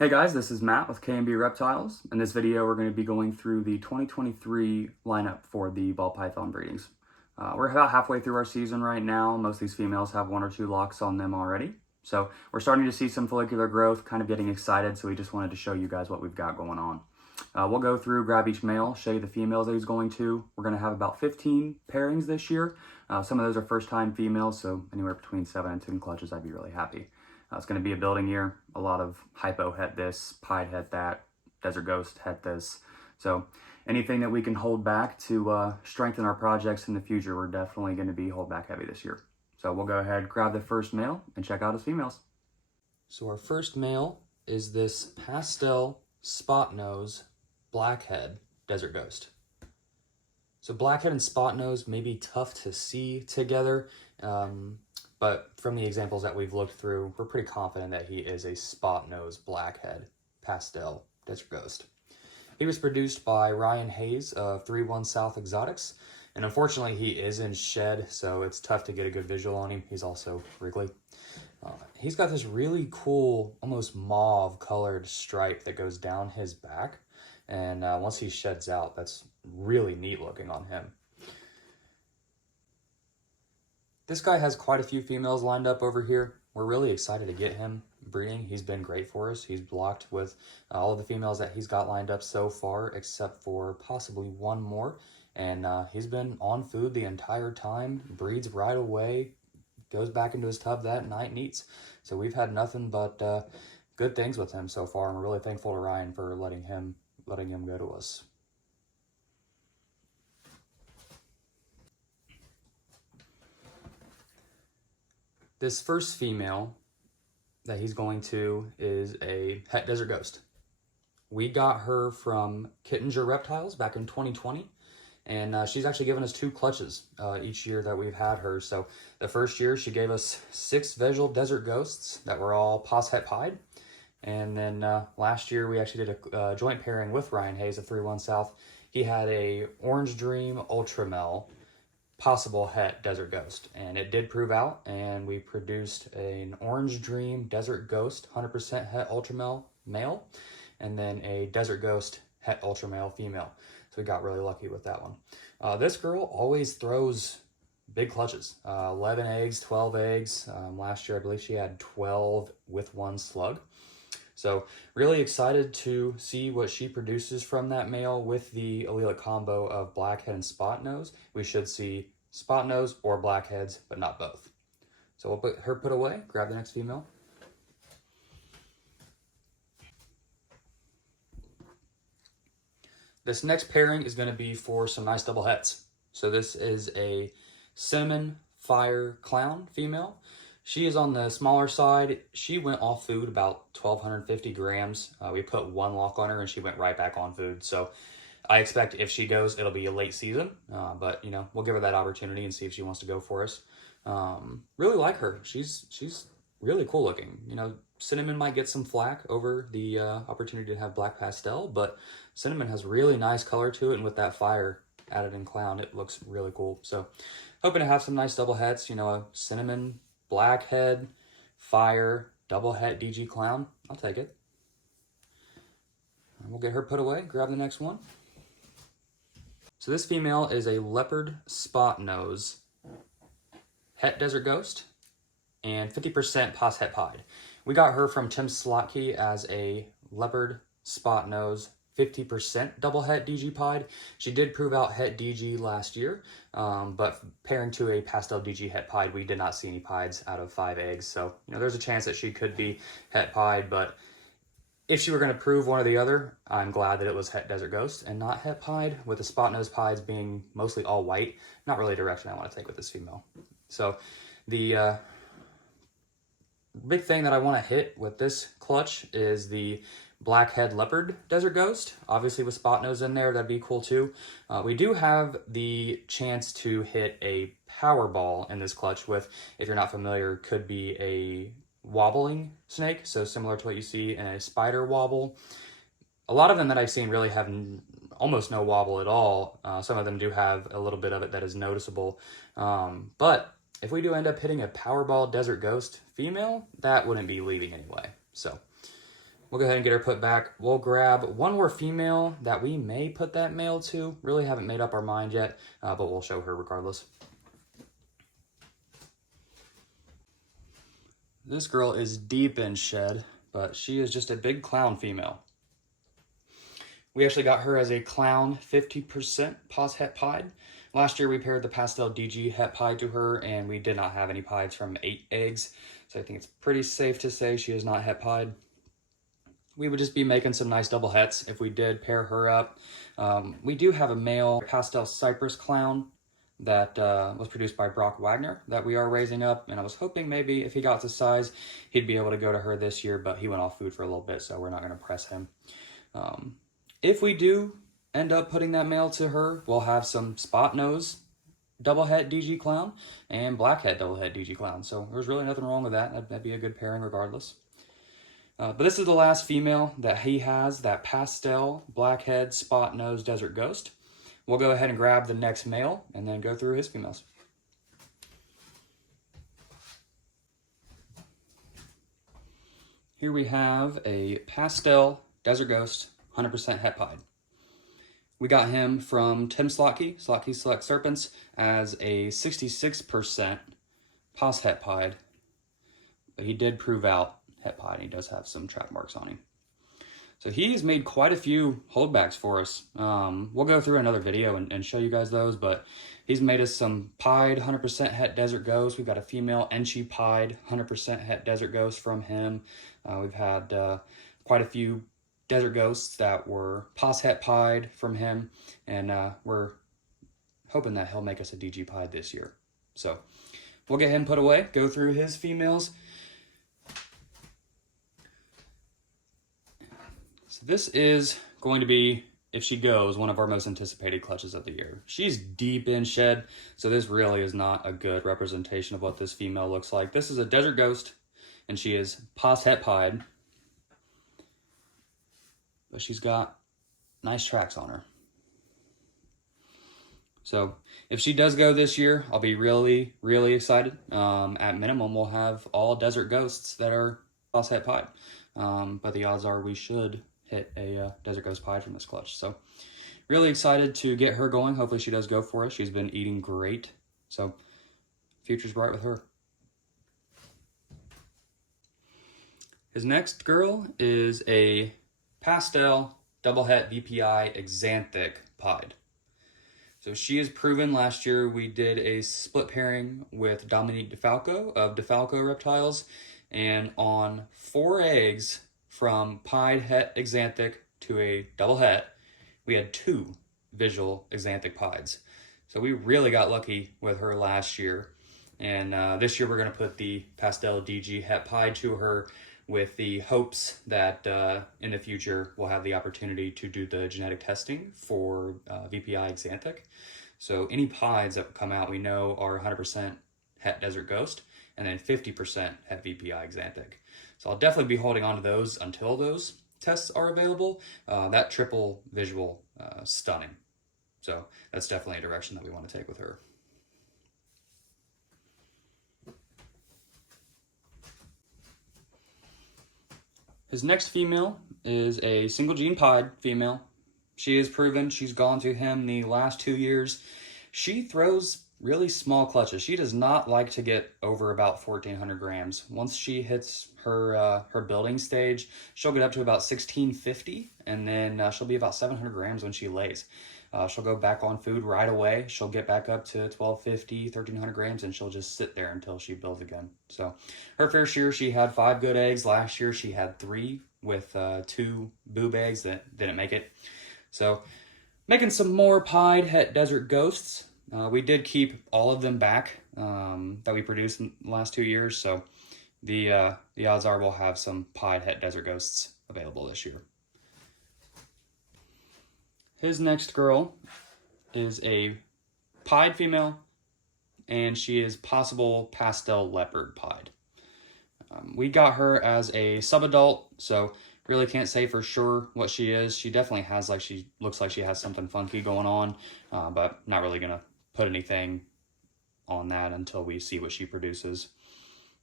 Hey guys, this is Matt with K&B Reptiles. In this video, we're going to be going through the 2023 lineup for the ball python breedings. We're about halfway through our season right now. Most of these females have 1 or 2 locks on them already. So we're starting to see some follicular growth, kind of getting excited. So we just wanted to show you guys what we've got going on. We'll go through, grab each male, show you the females that he's going to. We're going to have about 15 pairings this year. Some of those are first-time females, so anywhere between 7 and 10 clutches, I'd be really happy. It's going to be a building year. A lot of Hypo het this, Pied het that, Desert Ghost het this. So anything that we can hold back to strengthen our projects in the future, we're definitely going to be hold back heavy this year. So we'll go ahead, grab the first male, and check out his females. So our first male is this Pastel spotnose blackhead Desert Ghost. So blackhead and spotnose may be tough to see together, but from the examples that we've looked through, we're pretty confident that he is a spot-nose blackhead pastel Desert Ghost. He was produced by Ryan Hayes of 31 South Exotics, and unfortunately he is in shed, so it's tough to get a good visual on him. He's also wriggly. He's got this really cool, almost mauve colored stripe that goes down his back, and once he sheds out, that's really neat looking on him. This guy has quite a few females lined up over here. We're really excited to get him breeding. He's been great for us. He's blocked with all of the females that he's got lined up so far, except for possibly one more. And he's been on food the entire time, breeds right away, goes back into his tub that night and eats. So we've had nothing but good things with him so far, and we're really thankful to Ryan for letting him go to us. This first female that he's going to is a het Desert Ghost. We got her from Kittinger Reptiles back in 2020, and she's actually given us 2 clutches each year that we've had her. So the first year she gave us 6 visual Desert Ghosts that were all pos het pied, and then last year we actually did a joint pairing with Ryan Hayes of 31 South. He had a Orange Dream Ultramel possible het Desert Ghost, and it did prove out, and we produced an Orange Dream Desert Ghost 100% het Ultramel male, and then a Desert Ghost het Ultramel female. So we got really lucky with that one. This girl always throws big clutches, 11 eggs, 12 eggs. Last year I believe she had 12 with 1 slug. So really excited to see what she produces from that male with the allelic combo of blackhead and spotnose. We should see spotnose or blackheads, but not both. So we'll put her put away, grab the next female. This next pairing is going to be for some nice double hets. So this is a Cinnamon Fire Clown female. She is on the smaller side. She went off food about 1,250 grams. We put 1 lock on her and she went right back on food. So I expect if she goes, it'll be a late season. But, you know, we'll give her that opportunity and see if she wants to go for us. Really like her. She's really cool looking. You know, Cinnamon might get some flack over the opportunity to have black pastel, but Cinnamon has really nice color to it. And with that fire added in clown, it looks really cool. So hoping to have some nice double hets, you know, a Cinnamon, blackhead, fire, double het DG clown. I'll take it. And we'll get her put away, grab the next one. So this female is a Leopard spotnose het Desert Ghost and 50% pos het pied. We got her from Tim Slotke as a Leopard spotnose 50% double het DG pied. She did prove out het DG last year, but pairing to a pastel DG het pied, we did not see any pieds out of 5 eggs. So, you know, there's a chance that she could be het pied, but if she were going to prove one or the other, I'm glad that it was het Desert Ghost and not het pied, with the spotnose pieds being mostly all white. Not really a direction I want to take with this female. So the big thing that I want to hit with this clutch is the Blackhead Leopard Desert Ghost. Obviously with spotnose in there, that'd be cool too. We do have the chance to hit a Powerball in this clutch with, if you're not familiar, could be a wobbling snake, so similar to what you see in a spider wobble. A lot of them that I've seen really have almost no wobble at all. Some of them do have a little bit of it that is noticeable. But if we do end up hitting a Powerball Desert Ghost female, that wouldn't be leaving anyway. So We'll go ahead and get her put back. We'll grab one more female that we may put that male to. Really haven't made up our mind yet, but we'll show her regardless. This girl is deep in shed, but she is just a big clown female. We actually got her as a clown 50% pos het pied. Last year we paired the Pastel DG het pied to her, and we did not have any pieds from 8 eggs. So I think it's pretty safe to say she is not het pied. We would just be making some nice double hets if we did pair her up. We do have a male Pastel Cypress clown that was produced by Brock Wagner that we are raising up, and I was hoping maybe if he got to size, he'd be able to go to her this year, but he went off food for a little bit, so we're not going to press him. If we do end up putting that male to her, we'll have some spot nose double het DG clown and black het double het DG clown, so there's really nothing wrong with that. That'd be a good pairing regardless. But this is the last female that he has, that Pastel blackhead spot nose desert ghost. We'll go ahead and grab the next male and then go through his females. Here we have a Pastel desert ghost, 100% het pied. We got him from Tim Slotke Select Serpents, as a 66% pos het pied, but he did prove out het pied, and he does have some track marks on him. So he's made quite a few holdbacks for us. We'll go through another video and show you guys those, but he's made us some pied 100% het desert ghost. We've got a female Enchi pied 100% het desert ghost from him. We've had quite a few desert ghosts that were pos het pied from him, and we're hoping that he'll make us a DG pied this year. So we'll get him put away, go through his females. So this is going to be, if she goes, one of our most anticipated clutches of the year. She's deep in shed, so this really is not a good representation of what this female looks like. This is a desert ghost, and she is pos het pied, but she's got nice tracks on her. So if she does go this year, I'll be really, really excited. At minimum, we'll have all desert ghosts that are pos het pied, but the odds are we should hit a desert ghost pied from this clutch. So really excited to get her going. Hopefully she does go for us. She's been eating great, so future's bright with her. His next girl is a Pastel double het VPI Xanthic pied. So she is proven. Last year we did a split pairing with Dominique DeFalco of DeFalco Reptiles, and on 4 eggs from pied het Xanthic to a double het, we had 2 visual Xanthic pieds. So we really got lucky with her last year, and this year we're going to put the Pastel DG het pied to her, with the hopes that in the future we'll have the opportunity to do the genetic testing for VPI Xanthic. So any pieds that come out we know are 100% het desert ghost, and then 50% het VPI Xanthic. So I'll definitely be holding on to those until those tests are available. That triple visual, stunning. So that's definitely a direction that we want to take with her. His next female is a single gene pied female. She is proven. She's gone to him the last 2 years. She throws really small clutches. She does not like to get over about 1,400 grams. Once she hits her her building stage, she'll get up to about 1,650, and then she'll be about 700 grams when she lays. She'll go back on food right away. She'll get back up to 1,250, 1,300 grams, and she'll just sit there until she builds again. So her fair share, she had 5 good eggs. Last year she had 3 with 2 boob eggs that didn't make it. So making some more pied het desert ghosts. We did keep all of them back that we produced in the last 2 years. So the odds are we'll have some pied het desert ghosts available this year. His next girl is a pied female, and she is possible Pastel Leopard pied. We got her as a subadult, so really can't say for sure what she is. She definitely has, she looks like she has something funky going on, but not really gonna put anything on that until we see what she produces.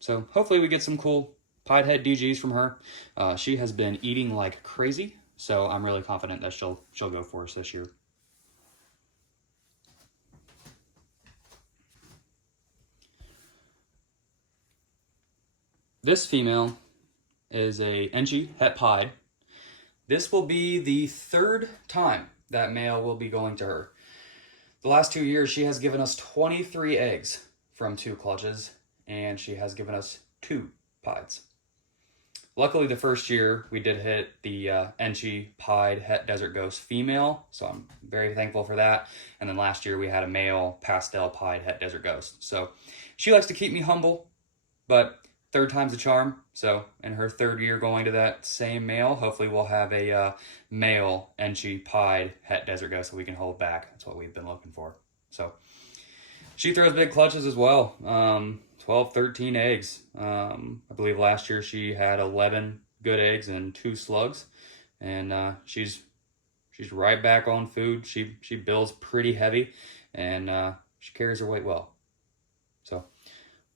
So hopefully we get some cool pied het DGs from her. She has been eating like crazy, so I'm really confident that she'll go for us this year. This female is a NG het pied. This will be the 3rd time that male will be going to her. The last 2 years, she has given us 23 eggs from 2 clutches, and she has given us 2 pieds. Luckily, the first year, we did hit the NG pied het desert ghost female, so I'm very thankful for that. And then last year, we had a male pastel pied het desert ghost. So she likes to keep me humble, but 3rd time's a charm. So in her 3rd year going to that same male, hopefully we'll have a male NG pied het desert ghost that we can hold back. That's what we've been looking for. So she throws big clutches as well. 12, 13 eggs. I believe last year she had 11 good eggs and 2 slugs. And she's right back on food. She builds pretty heavy, and she carries her weight well. So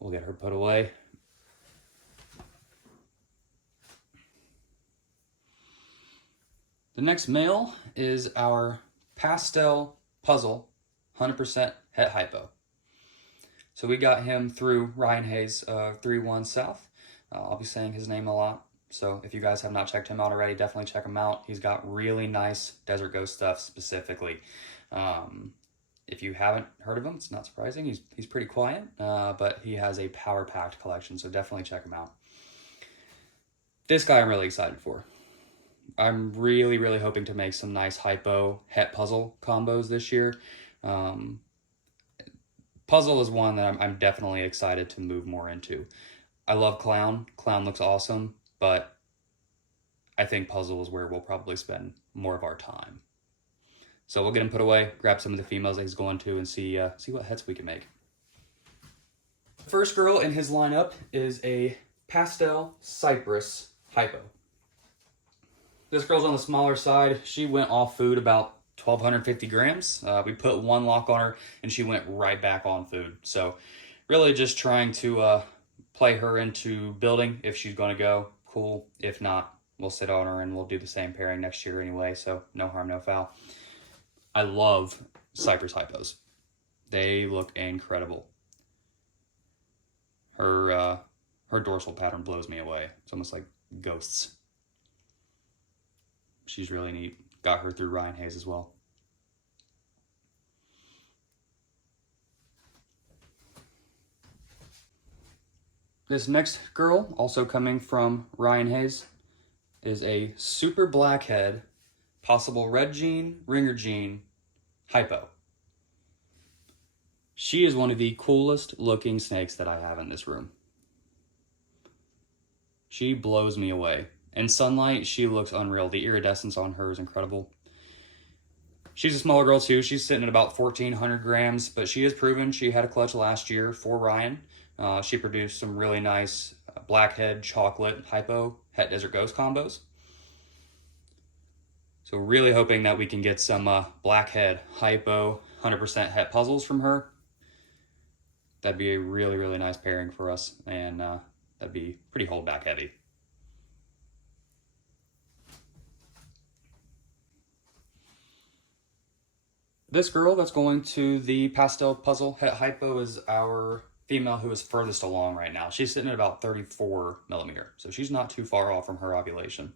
we'll get her put away. The next male is our Pastel Puzzle 100% Het Hypo. So we got him through Ryan Hayes, 3-1 South. I'll be saying his name a lot. So if you guys have not checked him out already, definitely check him out. He's got really nice Desert Ghost stuff specifically. If you haven't heard of him, it's not surprising. He's pretty quiet, but he has a power-packed collection, so definitely check him out. This guy I'm really excited for. I'm really, really hoping to make some nice Hypo Het Puzzle combos this year. Puzzle is one that I'm definitely excited to move more into. I love Clown. Clown looks awesome, but I think Puzzle is where we'll probably spend more of our time. So we'll get him put away, grab some of the females that he's going to, and see what hets we can make. The first girl in his lineup is a Pastel Cypress Hypo. This girl's on the smaller side. She went off food about 1,250 grams. We put 1 lock on her, and she went right back on food. So really just trying to play her into building. If she's going to go, cool. If not, we'll sit on her, and we'll do the same pairing next year anyway. So no harm, no foul. I love Cypress Hypos. They look incredible. Her dorsal pattern blows me away. It's almost like ghosts. She's really neat. Got her through Ryan Hayes as well. This next girl, also coming from Ryan Hayes, is a super blackhead, possible red gene, ringer gene, Hypo. She is one of the coolest looking snakes that I have in this room. She blows me away. In sunlight, she looks unreal. The iridescence on her is incredible. She's a smaller girl too. She's sitting at about 1,400 grams, but she has proven she had a clutch last year for Ryan. She produced some really nice blackhead, chocolate, Hypo, Het Desert Ghost combos. So really hoping that we can get some blackhead, Hypo, 100% Het puzzles from her. That'd be a really, really nice pairing for us, and that'd be pretty holdback heavy. This girl that's going to the Pastel Puzzle Het Hypo is our female who is furthest along right now. She's sitting at about 34 millimeter, so she's not too far off from her ovulation.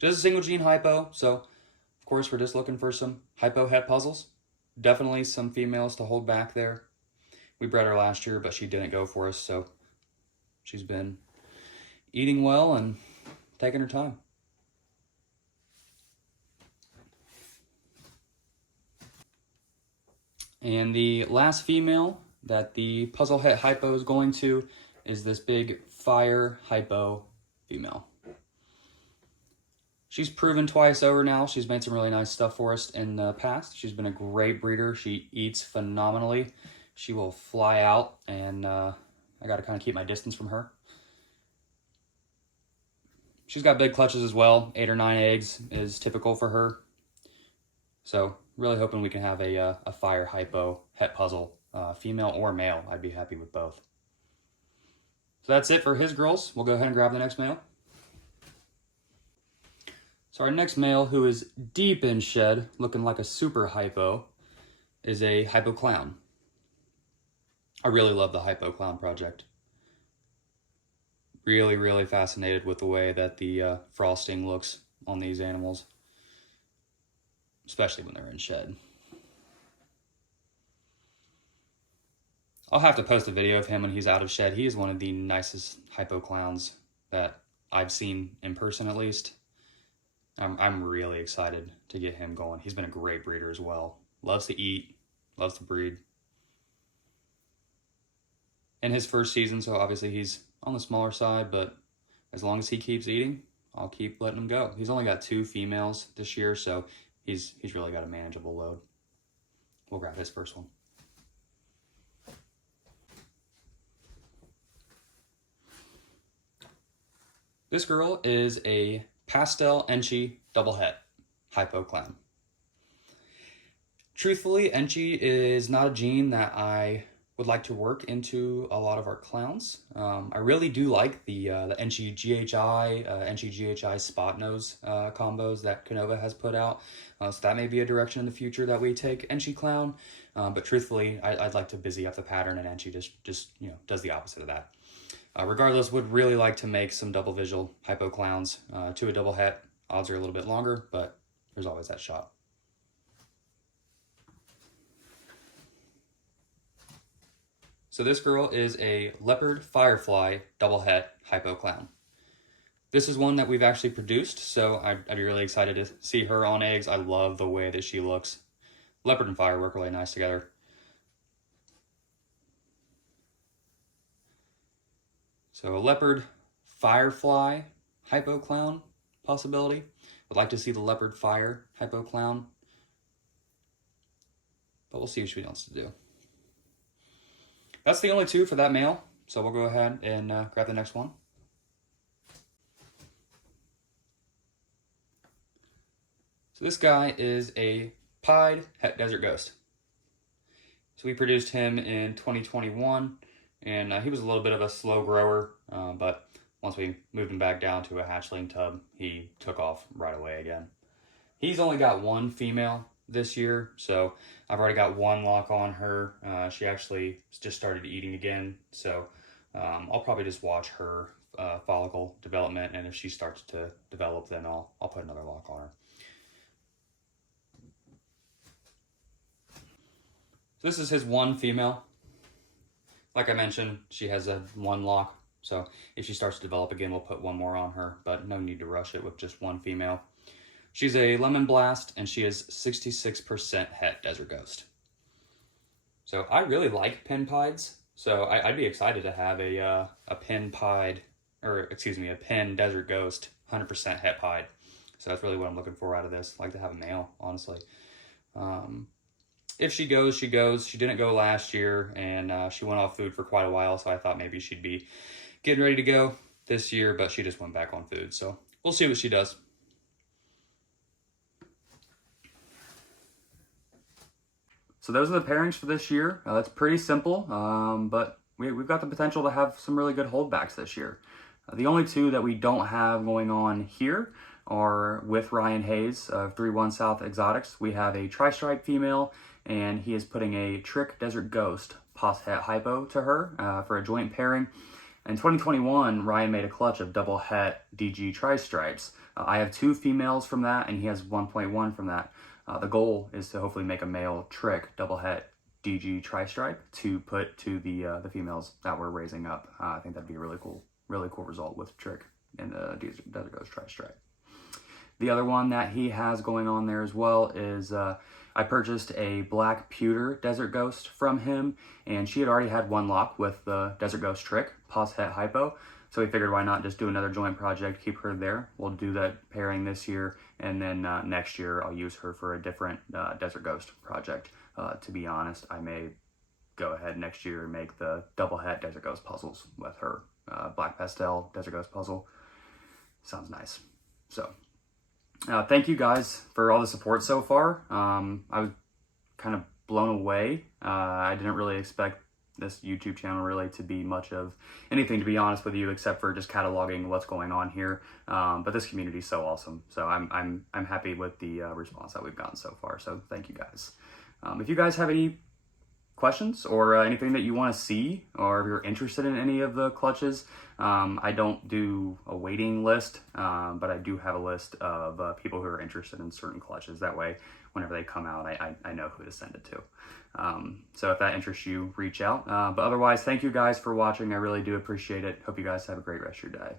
Just a single gene Hypo, so of course we're just looking for some Hypo Het puzzles. Definitely some females to hold back there. We bred her last year, but she didn't go for us, so she's been eating well and taking her time. And the last female that the Puzzle Het Hypo is going to is this big Fire Hypo female. She's proven twice over now. She's made some really nice stuff for us in the past. She's been a great breeder. She eats phenomenally. She will fly out, and I got to kind of keep my distance from her. She's got big clutches as well. 8 or 9 eggs is typical for her. So really hoping we can have a Fire Hypo Het puzzle, female or male. I'd be happy with both. So that's it for his girls. We'll go ahead and grab the next male. So our next male, who is deep in shed, looking like a super hypo, is a hypo clown. I really love the hypo clown project. Really, really fascinated with the way that the frosting looks on these animals, especially when they're in shed. I'll have to post a video of him when he's out of shed. He is one of the nicest hypo clowns that I've seen in person, at least. I'm really excited to get him going. He's been a great breeder as well. Loves to eat, loves to breed. In his first season, so obviously he's on the smaller side, but as long as he keeps eating, I'll keep letting him go. He's only got 2 females this year, so he's really got a manageable load. We'll grab his first one. This girl is a Pastel Enchi double het hypo clown. Truthfully, Enchi is not a gene that I would like to work into a lot of our clowns. I really do like the Enchi GHI, Enchi GHI spotnose combos that Canova has put out. So that may be a direction in the future that we take Enchi clown. But truthfully, I'd like to busy up the pattern, and Enchi just does the opposite of that. Regardless, would really like to make some double visual hypo clowns to a double het. Odds are a little bit longer, but there's always that shot. So this girl is a Leopard Firefly double het hypo clown. This is one that we've actually produced, so I'd be really excited to see her on eggs. I love the way that she looks. Leopard and Fire work really nice together. So a Leopard Firefly hypo clown possibility. Would like to see the Leopard Fire hypo clown, but we'll see what she wants to do. That's the only 2 for that male, so we'll go ahead and grab the next one. So this guy is a pied het desert ghost. So we produced him in 2021. And he was a little bit of a slow grower, but once we moved him back down to a hatchling tub, he took off right away again. He's only got 1 female this year, so I've already got 1 lock on her. She actually just started eating again, so I'll probably just watch her follicle development, and if she starts to develop, then I'll put another lock on her. So this is his 1 female. Like I mentioned, she has a 1 lock, so if she starts to develop again, we'll put 1 more on her, but no need to rush it with just 1 female. She's a Lemon Blast, and she is 66% het desert ghost. So I really like pin pieds, so I'd be excited to have a pin pied, or excuse me, a pin desert ghost, 100% het pied. So that's really what I'm looking for out of this. I'd like to have a male, honestly. If she goes, she goes. She didn't go last year, and she went off food for quite a while, so I thought maybe she'd be getting ready to go this year, but she just went back on food. So we'll see what she does. So those are the pairings for this year. That's pretty simple, but we've got the potential to have some really good holdbacks this year. The only 2 that we don't have going on here are with Ryan Hayes of 3-1 South Exotics. We have a tri-stripe female, and he is putting a Trick Desert Ghost pos het hypo to her for a joint pairing. In 2021, Ryan made a clutch of double het DG tri-stripes. I have 2 females from that, and he has 1.1 from that. The goal is to hopefully make a male Trick double het DG tri-stripe to put to the females that we're raising up. I think that'd be a really cool result with Trick and the Desert Ghost tri-stripe. The other one that he has going on there as well is I purchased a black pewter Desert Ghost from him, and she had already had 1 lock with the Desert Ghost Trick, pos het hypo. So we figured why not just do another joint project, keep her there. We'll do that pairing this year, and then next year I'll use her for a different Desert Ghost project. To be honest, I may go ahead next year and make the double het Desert Ghost puzzles with her. Black Pastel Desert Ghost puzzle. Sounds nice. So thank you guys for all the support so far. I was kind of blown away. I didn't really expect this YouTube channel really to be much of anything, to be honest with you, except for just cataloging what's going on here. But this community is so awesome. So I'm happy with the response that we've gotten so far. So thank you guys. If you guys have any questions or anything that you want to see, or if you're interested in any of the clutches, I don't do a waiting list, but I do have a list of people who are interested in certain clutches. That way, whenever they come out, I know who to send it to. So if that interests you, reach out. But otherwise, thank you guys for watching. I really do appreciate it. Hope you guys have a great rest of your day.